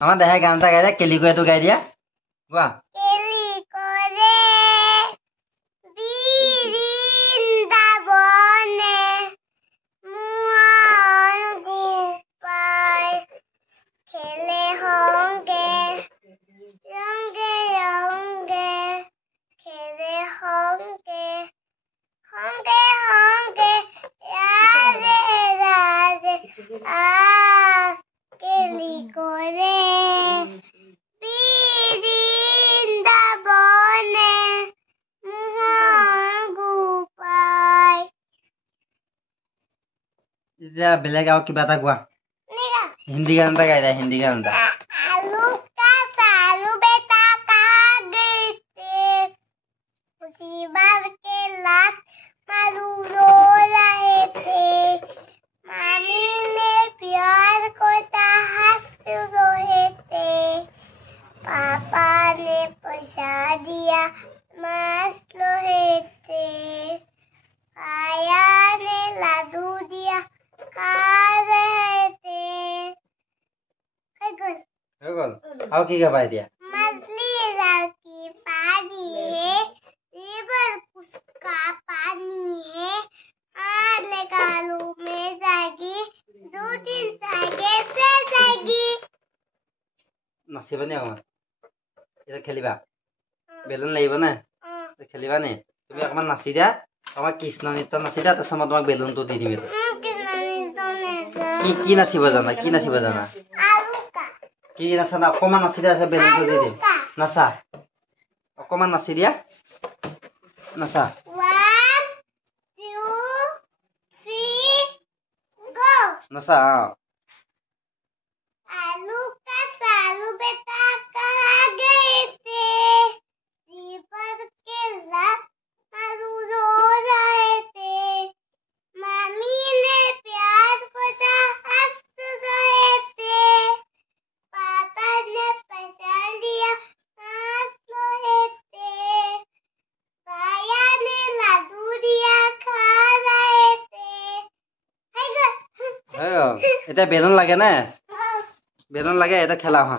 আমার দেখা গানটা গাই দে কেলি করে তো গাই দিয়া গোয়া কেলি করে বৃন্দাবনে মোহন গোপাল খেলে হঙ্গে রঙ্গে রঙ্গে খেলে হঙ্গে হঙ্গে হঙ্গে রাধে রাধে কেলি করে বৃন্দাবনে মোহন গোপাল এতিয়া বেলেগ আৰু কিবা এটা গোৱা হিন্দী গান এটা গাই দে হিন্দী গান এটা आलू का सालू बेटा कहाँ गए थे उसी बार के लात मालू रो रहे थे मामी ने प्यार को हंस रहे थे पापा ने पैसा दिया मस्त रहे थे आया ने लाडू दिया खा रहे थे হৈ গ'ল আৰু কি গাবা এতিয়া मछली की पानी है रिवर उसका पानी है आले कालू में जाएगी 2-3 जाएगी से जाएगी নাচিবা নি অকণমান এতিয়া খেলিবা বেলুন লাগিব নে খেলিবা নি তুমি অকণমান নাচি দিয়া তোমাৰ কৃষ্ণ নৃত্য নাচি দিয়া তাৰপিছত মই তোমাক বেলুনটো দি দিম এইটো কি নাচিব জানা आलू का কি নাচা না অকণমান নাচি দিয়া তাৰপিছত বেলুনটো দি দিম নাচা অকণমান নাচি দিয়া নাচা 1 2 3 go নাচা आलू का सालू बेटा कहाँ गए थे रिवर के लात मारू रो रहे थे मामी ने प्यार को हंस रहे थे पापा ने पैसा लिया हंस रहे थे भाया ने लाडू दिया खा रहे थे এতিয়া বেলুন লাগে নে বেলুন লাগে এটা খেলা হা